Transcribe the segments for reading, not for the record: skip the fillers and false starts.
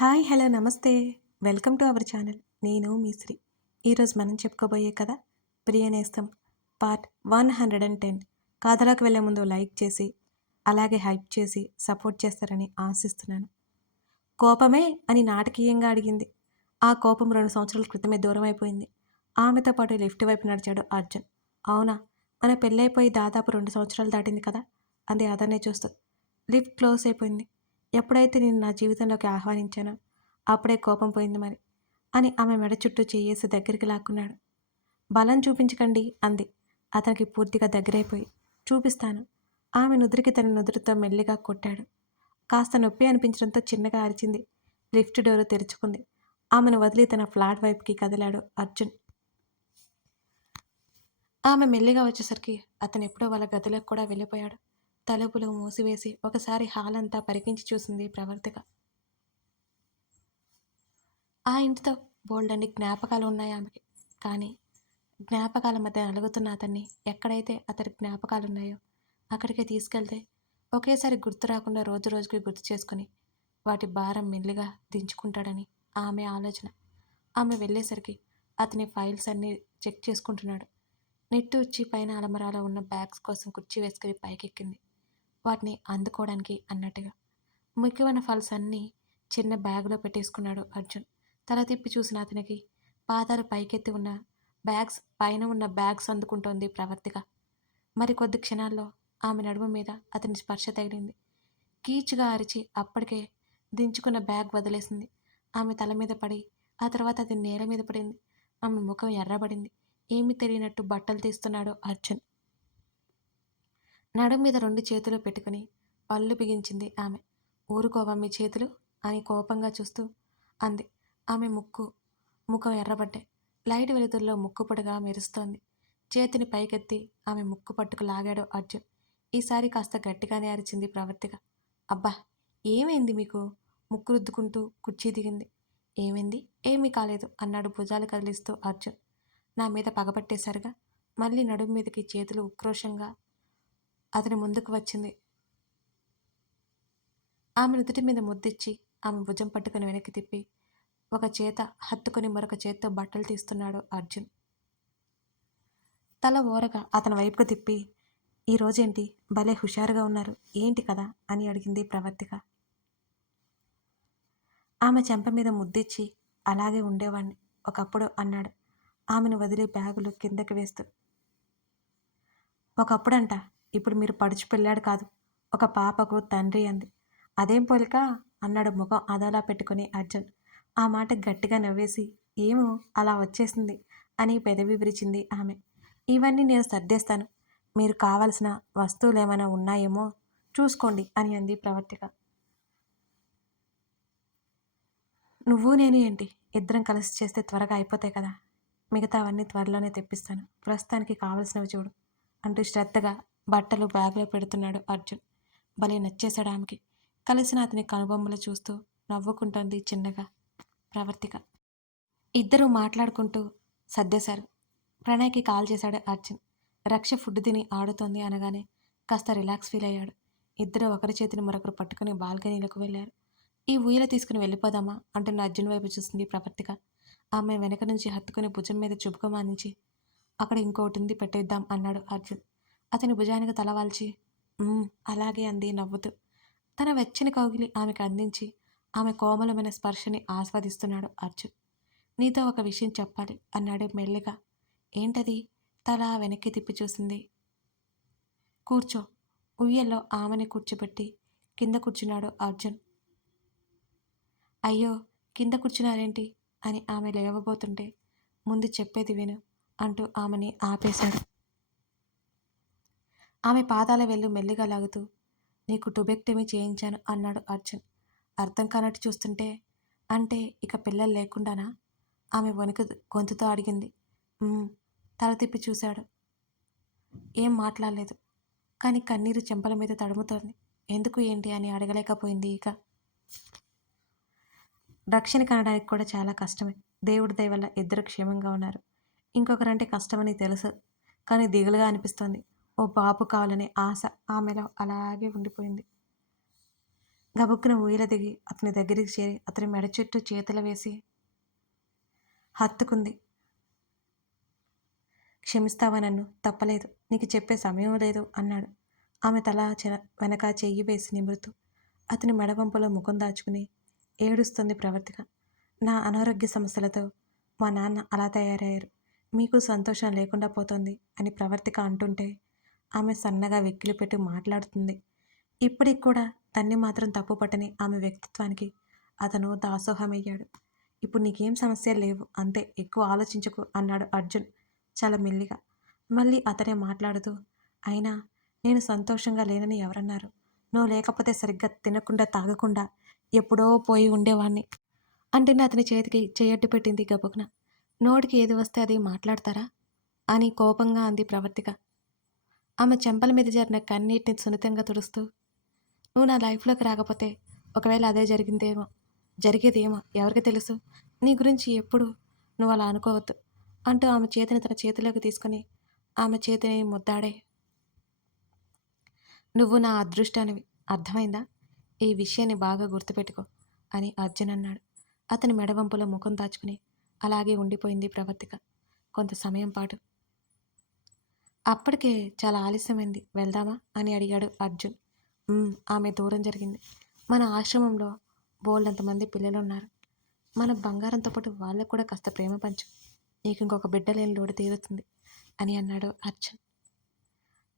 Hi! Hello! నమస్తే. Welcome to our channel. నేను మీ శ్రీ. ఈరోజు మనం చెప్పుకోబోయే కథ 'ప్రియనేస్తం' పార్ట్ 110. కథలోకి వెళ్ళే ముందు లైక్ చేసి, అలాగే హైప్ చేసి సపోర్ట్ చేస్తారని ఆశిస్తున్నాను. కోపమే అని నాటకీయంగా అడిగింది. ఆ కోపం 2 సంవత్సరాల క్రితమే దూరమైపోయింది. ఆమెతో పాటు లిఫ్ట్ వైపు నడిచాడు అర్జున్. అవునా? మన పెళ్ళైపోయి దాదాపు 2 సంవత్సరాలు దాటింది కదా! అంది అతన్నే చూస్తూ. లిఫ్ట్ క్లోజ్ అయిపోయింది. ఎప్పుడైతే నేను నా జీవితంలోకి ఆహ్వానించానో అప్పుడే కోపం పోయింది మరి అని ఆమె మెడ చుట్టూ చెయ్యేసి దగ్గరికి లాక్కున్నాడు. బలం చూపించకండి అంది అతనికి పూర్తిగా దగ్గరైపోయి. చూపిస్తాను. ఆమె నుదురికి తన నుదురుతో మెల్లిగా కొట్టాడు. కాస్త నొప్పి అనిపించడంతో చిన్నగా అరిచింది. లిఫ్ట్ డోరు తెరుచుకుంది. ఆమెను వదిలి తన ఫ్లాట్ వైపుకి కదిలాడు అర్జున్. ఆమె మెల్లిగా వచ్చేసరికి అతను ఎప్పుడో వాళ్ళ గదిలోకి కూడా వెళ్ళిపోయాడు. తలుపులు మూసివేసి ఒకసారి హాల్ అంతా పరికించి చూసింది ప్రవర్తిక. ఆ ఇంటితో బోల్డన్ని జ్ఞాపకాలు ఉన్నాయి ఆమెకి. కానీ జ్ఞాపకాల మధ్య నలుగుతున్న అతన్ని ఎక్కడైతే అతడి జ్ఞాపకాలున్నాయో అక్కడికే తీసుకెళ్తే ఒకేసారి గుర్తు రాకుండా రోజు రోజుకి గుర్తు చేసుకుని వాటి భారం మెల్లిగా దించుకుంటాడని ఆమె ఆలోచన. ఆమె వెళ్ళేసరికి అతని ఫైల్స్ అన్నీ చెక్ చేసుకుంటున్నాడు. నిట్టూర్చి పైన అలమరాలో ఉన్న బ్యాగ్స్ కోసం కుర్చీ వేసుకుని పైకెక్కింది. వాటిని అందుకోవడానికి అన్నట్టుగా. ముఖ్యమైన ఫైల్స్ అన్నీ చిన్న బ్యాగులో పెట్టేసుకున్నాడు అర్జున్. తల తిప్పి చూసిన అతనికి పాదాలు పైకెత్తి ఉన్న పైన ఉన్న బ్యాగ్స్ అందుకుంటోంది ప్రవర్తిక. మరికొద్ది క్షణాల్లో ఆమె నడుము మీద అతని స్పర్శ తగిలింది. కీచుగా అరిచి అప్పటికే దించుకున్న బ్యాగ్ వదిలేసింది. ఆమె తల మీద పడి ఆ తర్వాత అది నేల మీద పడింది. ఆమె ముఖం ఎర్రబడింది. ఏమీ తెలియనట్టు బట్టలు తీస్తున్నాడు అర్జున్. నడుం మీద 2 చేతులు పెట్టుకుని పళ్ళు బిగించింది ఆమె. ఊరుకోవా మీ చేతులు అని కోపంగా చూస్తూ అంది. ఆమె ముఖం ఎర్రబడ్డాయి. లైట్ వెలుతురులో ముక్కు పొడగా మెరుస్తోంది. చేతిని పైకెత్తి ఆమె ముక్కు పట్టుకు లాగాడు అర్జున్. ఈసారి కాస్త గట్టిగానే అరిచింది ప్రవర్తిక. అబ్బా! ఏమైంది మీకు? ముక్కు రుద్దుకుంటూ కుర్చీ దిగింది. ఏమైంది? ఏమీ కాలేదు అన్నాడు భుజాలు కదిలిస్తూ అర్జున్. నా మీద పగపట్టేశారుగా. మళ్ళీ నడుం మీదకి చేతులు ఉక్రోషంగా అతని ముందుకు వచ్చింది. ఆమె నుదుటి మీద ముద్దిచ్చి ఆమె భుజం పట్టుకుని వెనక్కి తిప్పి ఒక చేత హత్తుకుని మరొక చేత్తో బట్టలు తీస్తున్నాడు అర్జున్. తల ఓరగా అతని వైపుకు తిప్పి ఈరోజేంటి భలే హుషారుగా ఉన్నారు, ఏంటి కదా అని అడిగింది ప్రవర్తిక. ఆమె చెంప మీద ముద్దిచ్చి అలాగే ఉండేవాణ్ణి ఒకప్పుడు అన్నాడు ఆమెను వదిలి బ్యాగులు కిందకి వేస్తూ. ఒకప్పుడంట, ఇప్పుడు మీరు పడుచు పెళ్ళాడు కాదు, ఒక పాపకు తండ్రి అంది. అదేం పోలిక అన్నాడు ముఖం అదోలా పెట్టుకుని అర్జున్. ఆ మాట గట్టిగా నవ్వేసి ఏమో అలా వచ్చేసింది అని పెదవి విరిచింది ఆమె. ఇవన్నీ నేను సర్దేస్తాను, మీరు కావలసిన వస్తువులేమైనా ఉన్నాయేమో చూసుకోండి అని అంది ప్రవర్తిక. నువ్వు నేను ఏంటి, ఇద్దరం కలిసి చేస్తే త్వరగా అయిపోతాయి కదా, మిగతావన్నీ త్వరలోనే తెప్పిస్తాను, ప్రస్తుతానికి కావలసినవి చూడు అంటూ శ్రద్ధగా బట్టలు బ్యాగ్లో పెడుతున్నాడు అర్జున్. భలే నచ్చేశాడు ఆమెకి. కలిసిన అతని కనుబొమ్మలు చూస్తూ నవ్వుకుంటోంది చిన్నగా ప్రవర్తిక. ఇద్దరూ మాట్లాడుకుంటూ సర్దేశారు. ప్రణయ్కి కాల్ చేశాడు అర్జున్. రక్ష ఫుడ్ తిని ఆడుతోంది అనగానే కాస్త రిలాక్స్ ఫీల్ అయ్యాడు. ఇద్దరు ఒకరి చేతిని మరొకరు పట్టుకుని బాల్కనీలకు వెళ్ళారు. ఈ ఊయల తీసుకుని వెళ్ళిపోదామా అంటున్న అర్జున్ వైపు చూసింది ప్రవర్తిక. ఆమె వెనక నుంచి హత్తుకుని భుజం మీద చుబుకమానించి అక్కడ ఇంకోటి పెట్టేద్దాం అన్నాడు అర్జున్. అతని భుజానికి తలవాల్చి అలాగే అంది నవ్వుతూ. తన వెచ్చని కౌగిలి ఆమెకు అందించి ఆమె కోమలమైన స్పర్శని ఆస్వాదిస్తున్నాడు అర్జున్. నీతో ఒక విషయం చెప్పాలి అన్నాడు మెల్లిగా. ఏంటది? తల వెనక్కి తిప్పి చూసింది. కూర్చో. ఉయ్యల్లో ఆమెని కూర్చోబెట్టి కింద కూర్చున్నాడు అర్జున్. అయ్యో, కింద కూర్చున్నారేంటి అని ఆమె లేవబోతుంటే ముందు చెప్పేది విను అంటూ ఆమెని ఆపేశాడు. ఆమె పాదాల వెళ్ళు మెల్లిగా లాగుతూ నీకు టుబెక్టమీ చేయించాను అన్నాడు అర్జున్. అర్థం కానట్టు చూస్తుంటే అంటే ఇక పిల్లలు లేకుండానా? ఆమె వణుకు గొంతుతో అడిగింది. తల తిప్పి చూశాడు. ఏం మాట్లాడలేదు. కానీ కన్నీరు చెంపల మీద తడుముతోంది. ఎందుకు ఏంటి అని అడగలేకపోయింది. ఇక రక్షణ కనడానికి కూడా చాలా కష్టమే. దేవుడి దయ వల్ల ఇద్దరు క్షేమంగా ఉన్నారు. ఇంకొకరంటే కష్టమని తెలుసు, కానీ దిగులుగా అనిపిస్తోంది. ఓ బాబు కావాలనే ఆశ ఆమెలో అలాగే ఉండిపోయింది. గబుక్కున ఊయల దిగి అతని దగ్గరికి చేరి అతని మెడ చుట్టూ చేతులు వేసి హత్తుకుంది. క్షమిస్తావా నన్ను? తప్పలేదు. నీకు చెప్పే సమయం లేదు అన్నాడు. ఆమె తల వెనక చెయ్యి వేసి నిమురుతూ అతని మెడవంపులో ముఖం దాచుకుని ఏడుస్తుంది ప్రవర్తిక. నా అనారోగ్య సమస్యలతో మా నాన్న అలా తయారయ్యారు. మీకు సంతోషం లేకుండా పోతోంది అని ప్రవర్తిక అంటుంటే ఆమె సన్నగా వెక్కిలి పెట్టి మాట్లాడుతుంది. ఇప్పటికి కూడా తన్ని మాత్రం తప్పు పట్టని ఆమె వ్యక్తిత్వానికి అతను దాసోహమయ్యాడు. ఇప్పుడు నీకేం సమస్యలు లేవు, అంతే, ఎక్కువ ఆలోచించకు అన్నాడు అర్జున్ చాలా మెల్లిగా. మళ్ళీ అతనే మాట్లాడుతూ, అయినా నేను సంతోషంగా లేనని ఎవరన్నారు? నువ్వు లేకపోతే సరిగ్గా తినకుండా తాగకుండా ఎప్పుడో పోయి ఉండేవాణ్ణి అంటేనే అతని చేతికి చేయట్టు పెట్టింది గబుకున. నోటికి ఏది వస్తే అది మాట్లాడతారా అని కోపంగా అంది ప్రవర్తిక. ఆమె చెంపల మీద జరిగిన కన్నీటిని సున్నితంగా తుడుస్తూ, నువ్వు నా లైఫ్లోకి రాకపోతే ఒకవేళ అదే జరిగేదేమో ఎవరికి తెలుసు? నీ గురించి ఎప్పుడు నువ్వు అలా అనుకోవద్దు అంటూ ఆమె చేతిని తన చేతిలోకి తీసుకుని ఆమె చేతిని ముద్దాడే, నువ్వు నా అదృష్టానివి, అర్థమైందా? ఈ విషయాన్ని బాగా గుర్తుపెట్టుకో అని అర్జున్ అన్నాడు. అతని మెడవంపులో ముఖం దాచుకుని అలాగే ఉండిపోయింది ప్రవర్తిక కొంత సమయం పాటు. అప్పటికే చాలా ఆలస్యమైంది, వెళ్దామా అని అడిగాడు అర్జున్. ఆమె దూరం జరిగింది. మన ఆశ్రమంలో బోల్డంతమంది పిల్లలున్నారు. మన బంగారంతో పాటు వాళ్ళకు కూడా కాస్త ప్రేమ పంచు. నీకు ఇంకొక బిడ్డ లేని లోటు తీరుతుంది అని అన్నాడు అర్జున్.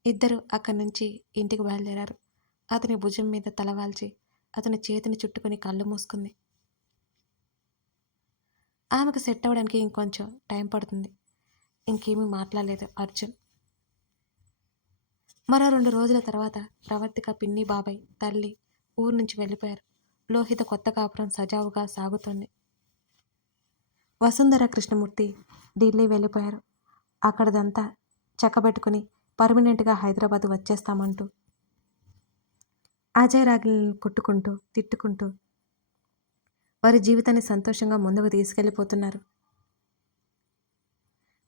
ఇద్దరు అక్కడి నుంచి ఇంటికి బయలుదేరారు. అతని భుజం మీద తలవాల్చి అతని చేతిని చుట్టుకొని కళ్ళు మూసుకుంది. ఆమెకు సెట్ అవ్వడానికి ఇంకొంచెం టైం పడుతుంది. ఇంకేమీ మాట్లాడలేదు అర్జున్. మరో 2 రోజుల తర్వాత ప్రవర్తిక పిన్ని బాబాయ్ తల్లి ఊరు నుంచి వెళ్ళిపోయారు. లోహిత కొత్త కాపురం సజావుగా సాగుతోంది. వసుంధర కృష్ణమూర్తి ఢిల్లీ వెళ్ళిపోయారు. అక్కడదంతా చక్కబెట్టుకుని పర్మనెంట్గా హైదరాబాద్ వచ్చేస్తామంటూ అజయ్ రాగిల్ని కొట్టుకుంటూ తిట్టుకుంటూ వారి జీవితాన్ని సంతోషంగా ముందుకు తీసుకెళ్ళిపోతున్నారు.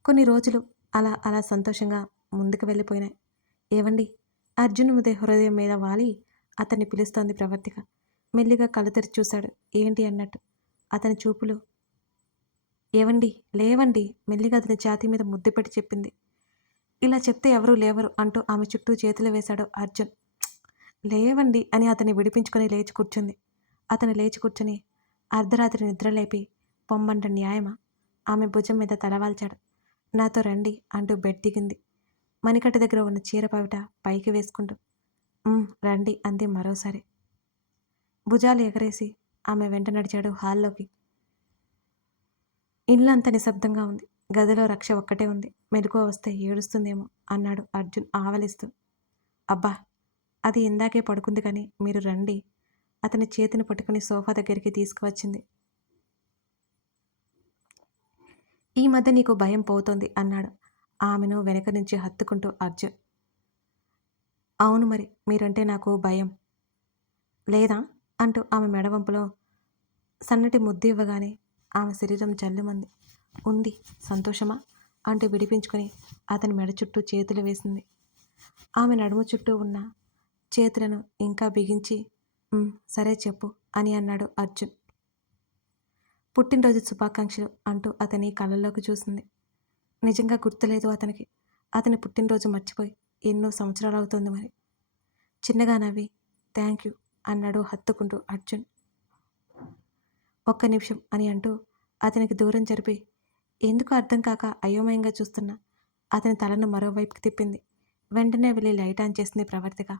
కొన్ని రోజులు అలా అలా సంతోషంగా ముందుకు వెళ్ళిపోయినాయి. ఏవండి? అర్జున్ హృదయం మీద వాలి అతన్ని పిలుస్తోంది ప్రవర్తిక. మెల్లిగా కళ్ళు తెరిచి చూశాడు. ఏంటి అన్నట్టు అతని చూపులు. ఏవండి? లేవండి మెల్లిగా అతని ఛాతీ మీద ముద్దు పెట్టి చెప్పింది. ఇలా చెప్తే ఎవరూ లేవరు అంటూ ఆమె చుట్టూ చేతులు వేశాడు అర్జున్. లేవండి అని అతన్ని విడిపించుకొని లేచి కూర్చుంది. అతను లేచి కూర్చుని అర్ధరాత్రి నిద్రలేపి పొమ్మంట న్యాయమా? ఆమె భుజం మీద తలవాల్చాడు. నాతో రండి అంటూ బెడ్ దిగింది. మణికట్ట దగ్గర ఉన్న చీర పవిట పైకి వేసుకుంటూ రండి అంది మరోసారి. భుజాలు ఎగరేసి ఆమె వెంట నడిచాడు హాల్లోకి. ఇల్లంతా నిశ్శబ్దంగా ఉంది. గదిలో రక్ష ఒక్కటే ఉంది. మెలకువ వస్తే ఏడుస్తుందేమో అన్నాడు అర్జున్ ఆవలిస్తూ. అబ్బా, అది ఇందాకే పడుకుంది కానీ మీరు రండి. అతని చేతిని పట్టుకుని సోఫా దగ్గరికి తీసుకువచ్చింది. ఈ మధ్య నీకు భయం పోతోంది అన్నాడు ఆమెను వెనక నుంచి హత్తుకుంటూ అర్జున్. అవును, మరి మీరంటే నాకు భయం లేదా అంటూ ఆమె మెడవంపులో సన్నటి ముద్దు ఇవ్వగానే ఆమె శరీరం జల్లుమంది. ఉంది. సంతోషమా అంటూ విడిపించుకొని అతని మెడ చుట్టూ చేతులు వేసింది. ఆమె నడుము చుట్టూ ఉన్న చేతులను ఇంకా బిగించి సరే చెప్పు అని అన్నాడు అర్జున్. పుట్టినరోజు శుభాకాంక్షలు అంటూ అతని కళ్ళల్లోకి చూసింది. నిజంగా గుర్తులేదు అతనికి. అతని పుట్టినరోజు మర్చిపోయి ఎన్నో సంవత్సరాలు అవుతుంది మరి. చిన్నగా నవ్వి థ్యాంక్ యూ అన్నాడు హత్తుకుంటూ అర్జున్. ఒక్క నిమిషం అని అంటూ అతనికి దూరం జరిపి ఎందుకు అర్థం కాక అయోమయంగా చూస్తున్న అతని తలను మరోవైపుకి తిప్పింది. వెంటనే వెళ్ళి లైట్ ఆన్ చేసింది ప్రవర్తిక.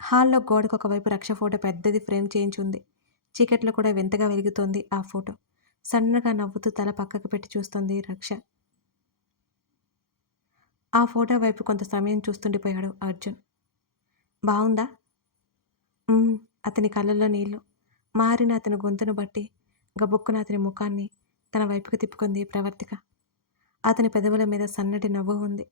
హాల్లో గోడకు ఒకవైపు రక్ష ఫోటో పెద్దది ఫ్రేమ్ చేయించి ఉంది. చీకట్లో కూడా వింతగా వెలుగుతోంది ఆ ఫోటో. సన్నగా నవ్వుతూ తల పక్కకు పెట్టి చూస్తోంది రక్ష. ఆ ఫోటో వైపు కొంత సమయం చూస్తుండిపోయాడు అర్జున్. బాగుందా? అతని కళ్ళల్లో నీళ్లు మారిన అతని గొంతును బట్టి గబుక్కున అతని ముఖాన్ని తన వైపుకు తిప్పుకుంది ప్రవర్తిక. అతని పెదవుల మీద సన్నటి నవ్వు ఉంది.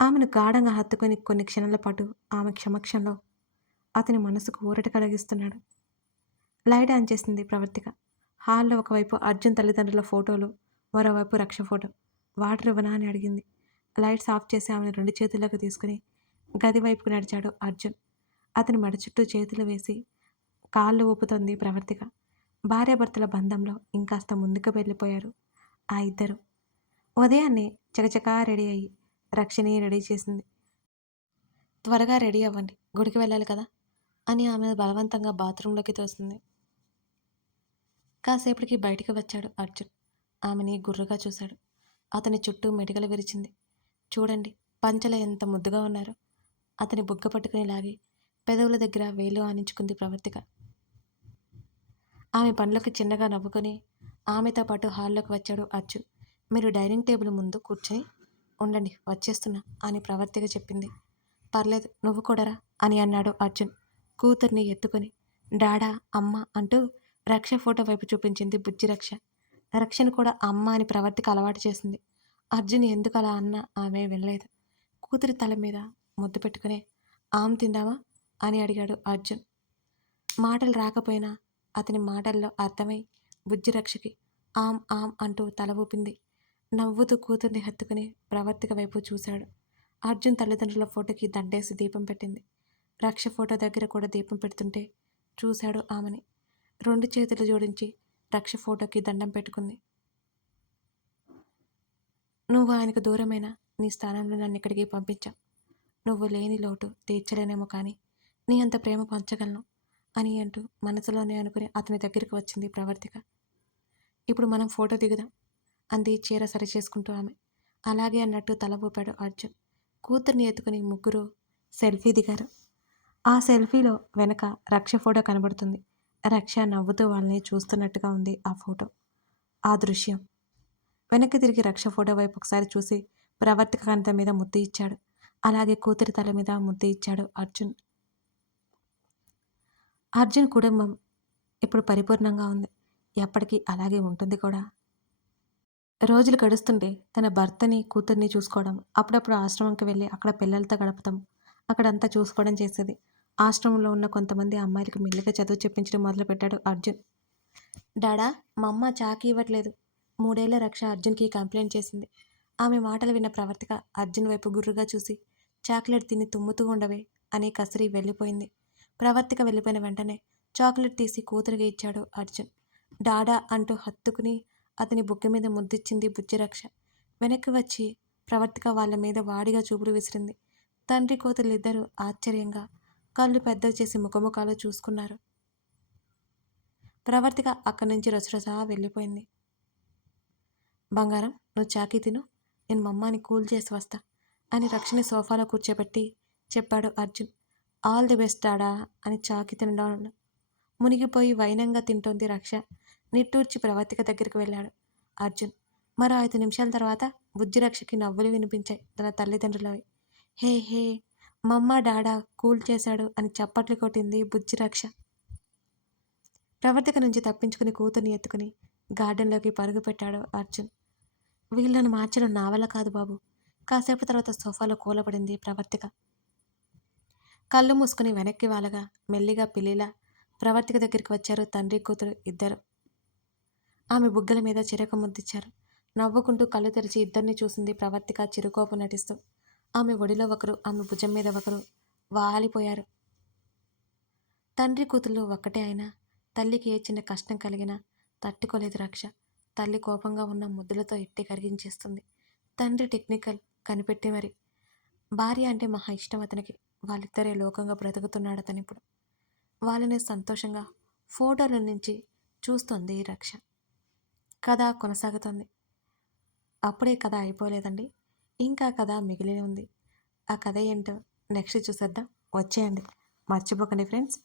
ఆమెను గాఢంగా హత్తుకొని కొన్ని క్షణాల పాటు ఆమె క్షమక్షంలో అతని మనసుకు ఊరట కలిగిస్తున్నాడు. లైట్ ఆన్ చేసింది ప్రవర్తిక. హాల్లో ఒకవైపు అర్జున్ తల్లిదండ్రుల ఫోటోలు, మరోవైపు రక్ష ఫోటో. వాటర్ ఇవ్వనా అని అడిగింది. లైట్స్ ఆఫ్ చేసి ఆమెను 2 చేతుల్లోకి తీసుకుని గది వైపుకు నడిచాడు అర్జున్. అతని మెడ చుట్టూ చేతులు వేసి కాళ్ళు ఊపుతోంది ప్రవర్తిక. భార్యాభర్తల బంధంలో ఇంకాస్త ముందుకు వెళ్ళిపోయారు ఆ ఇద్దరు. ఉదయాన్నే చకచకా రెడీ అయ్యి రక్షిని రెడీ చేసింది. త్వరగా రెడీ అవ్వండి, గుడికి వెళ్ళాలి కదా అని ఆమె బలవంతంగా బాత్రూంలోకి తోసింది. కాసేపటికి బయటికి వచ్చాడు అర్జున్. ఆమెని గుర్రుగా చూశాడు. అతని చుట్టూ మెడికలు విరిచింది. చూడండి, పంచలో ఎంత ముద్దుగా ఉన్నారో. అతని బుగ్గ పట్టుకుని లాగి పెదవుల దగ్గర వేలు ఆనించుకుంది ప్రవర్తిక. ఆమె పనులకు చిన్నగా నవ్వుకొని ఆమెతో పాటు హాల్లోకి వచ్చాడు అర్జున్. మీరు డైనింగ్ టేబుల్ ముందు కూర్చొని ఉండండి, వచ్చేస్తున్నా అని ప్రవర్తిక చెప్పింది. పర్లేదు, నువ్వు కూడారా అని అన్నాడు అర్జున్ కూతుర్ని ఎత్తుకొని. డాడా, అమ్మ అంటూ రక్ష ఫోటో వైపు చూపించింది బుజ్జి రక్ష. రక్షను కూడా అమ్మ అని ప్రవర్తిక అలవాటు చేసింది. అర్జున్ ఎందుకు అలా అన్నా ఆమె వెళ్ళలేదు. కూతురి తల మీద ముద్దు పెట్టుకుని ఆమ్ తిందామా అని అడిగాడు అర్జున్. మాటలు రాకపోయినా అతని మాటల్లో అర్థమై బుజ్జి రక్షకి ఆమ్ ఆమ్ అంటూ తల ఊపింది. నవ్వుతూ కూతుర్ని హత్తుకుని ప్రవర్తిక వైపు చూశాడు. అర్జున్ తల్లిదండ్రుల ఫోటోకి దండేసి దీపం పెట్టింది. రక్ష ఫోటో దగ్గర కూడా దీపం పెడుతుంటే చూశాడు ఆమెని. 2 చేతులు జోడించి రక్ష ఫోటోకి దండం పెట్టుకుంది. నువ్వు ఆయనకు దూరమైన నీ స్థానంలో నన్ను ఇక్కడికి పంపించావు. నువ్వు లేని లోటు తీర్చలేనేమో కానీ నీ అంత ప్రేమ పంచగలను అని అంటూ మనసులోనే అనుకుని అతని దగ్గరికి వచ్చింది ప్రవర్తిక. ఇప్పుడు మనం ఫోటో దిగుదాం అంది చీర సరి చేసుకుంటూ ఆమె. అలాగే అన్నట్టు తల ఊపాడు అర్జున్. కూతుర్ని ఎత్తుకుని ముగ్గురు సెల్ఫీ దిగారు. ఆ సెల్ఫీలో వెనక రక్ష ఫోటో కనబడుతుంది. రక్ష నవ్వుతూ వాళ్ళని చూస్తున్నట్టుగా ఉంది ఆ ఫోటో. ఆ దృశ్యం వెనక్కి తిరిగి రక్ష ఫోటో వైపు ఒకసారి చూసి ప్రవర్తిక కంట మీద ముద్దు ఇచ్చాడు. అలాగే కూతురి తల మీద ముద్దు ఇచ్చాడు అర్జున్. అర్జున్ కుటుంబం ఇప్పుడు పరిపూర్ణంగా ఉంది. ఎప్పటికీ అలాగే ఉంటుంది కూడా. రోజులు గడుస్తుంటే తన భర్తని కూతుర్ని చూసుకోవడం, అప్పుడప్పుడు ఆశ్రమంకి వెళ్ళి అక్కడ పిల్లలతో గడపడం, అక్కడంతా చూసుకోవడం చేసేది. ఆశ్రమంలో ఉన్న కొంతమంది అమ్మాయిలకు మెల్లిగా చదువు చెప్పించడం మొదలుపెట్టాడు అర్జున్. డాడా, మా అమ్మ చాకీ ఇవ్వట్లేదు 3 ఏళ్ల రక్ష అర్జున్కి కంప్లైంట్ చేసింది. ఆమె మాటలు విన్న ప్రవర్తిక అర్జున్ వైపు గుర్రుగా చూసి చాక్లెట్ తిని తుమ్ముతూ ఉండవే అని కసిరి వెళ్ళిపోయింది. ప్రవర్తిక వెళ్ళిపోయిన వెంటనే చాక్లెట్ తీసి కూతురికి ఇచ్చాడు అర్జున్. డాడా అంటూ హత్తుకుని అతని బుగ్గ మీద ముద్దిచ్చింది బుజ్జిరక్ష. వెనక్కి వచ్చి ప్రవర్తిక వాళ్ళ మీద వాడిగా చూపులు విసిరింది. తండ్రి కూతుర్లిద్దరూ ఆశ్చర్యంగా కళ్ళు పెద్దవి చేసి ముఖముఖాలు చూసుకున్నారు. ప్రవర్తిక అక్కడి నుంచి రసరసా వెళ్ళిపోయింది. బంగారం, నువ్వు చాకీ తిను, నేను మమ్మాని కూల్ చేసి వస్తా అని రక్షని సోఫాలో కూర్చోబెట్టి చెప్పాడు అర్జున్. ఆల్ ది బెస్ట్ డాడా అని చాకీ తినడం మునిగిపోయి వైనంగా తింటోంది రక్ష. నిట్టూర్చి ప్రవర్తిక దగ్గరికి వెళ్ళాడు అర్జున్. మరో 5 నిమిషాల తర్వాత బుజ్జిరక్షకి నవ్వులు వినిపించాయి తన తల్లిదండ్రులవి. హే హే, మమ్మ డాడా కూల్ చేశాడు అని చప్పట్లు కొట్టింది బుజ్జిరక్ష. ప్రవర్తిక నుంచి తప్పించుకుని కూతుర్ని ఎత్తుకుని గార్డెన్లోకి పరుగు పెట్టాడు అర్జున్. వీళ్ళను మార్చడం నా వల్ల కాదు బాబు. కాసేపు తర్వాత సోఫాలో కూలబడింది ప్రవర్తిక. కళ్ళు మూసుకుని వెనక్కి వాలగా మెల్లిగా పిల్లిలా ప్రవర్తిక దగ్గరికి వచ్చారు తండ్రి కూతురు ఇద్దరు. ఆమె బుగ్గల మీద చిరక ముద్దిచ్చారు. నవ్వుకుంటూ కళ్ళు తెరిచి ఇద్దరిని చూసింది ప్రవర్తిక చిరుకోపు నటిస్తూ. ఆమె ఒడిలో ఒకరు, ఆమె భుజం మీద ఒకరు వాలిపోయారు. తండ్రి కూతుళ్ళు ఒక్కటే అయినా తల్లికి ఏ చిన్న కష్టం కలిగినా తట్టుకోలేదు రక్ష. తల్లి కోపంగా ఉన్న ముద్దులతో ఎట్టి కరిగించేస్తుంది. తండ్రి టెక్నికల్ కనిపెట్టి మరి. భార్య అంటే మహా ఇష్టం అతనికి. వాళ్ళిద్దరే లోకంగా బ్రతుకుతున్నాడు అతనిప్పుడు. వాళ్ళని సంతోషంగా ఫోటోల నుంచి చూస్తోంది రక్ష. కథ కొనసాగుతోంది. అప్పుడే కథ అయిపోలేదండి, ఇంకా కథ మిగిలి ఉంది. ఆ కథ ఏంటో నెక్స్ట్ చూసేద్దాం. వచ్చేయండి, మర్చిపోకండి ఫ్రెండ్స్.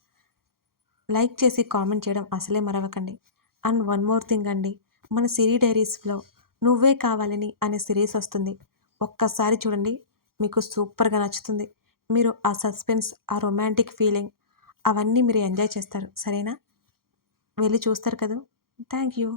లైక్ చేసి కామెంట్ చేయడం అసలే మరవకండి. అండ్ వన్ మోర్ థింగ్ అండి, మన సిరీ డైరీస్లో నువ్వే కావాలని అనే సిరీస్ వస్తుంది. ఒక్కసారి చూడండి, మీకు సూపర్గా నచ్చుతుంది. మీరు ఆ సస్పెన్స్, ఆ రొమాంటిక్ ఫీలింగ్ అవన్నీ మీరు ఎంజాయ్ చేస్తారు. సరేనా? వెళ్ళి చూస్తారు కదా. Thank you.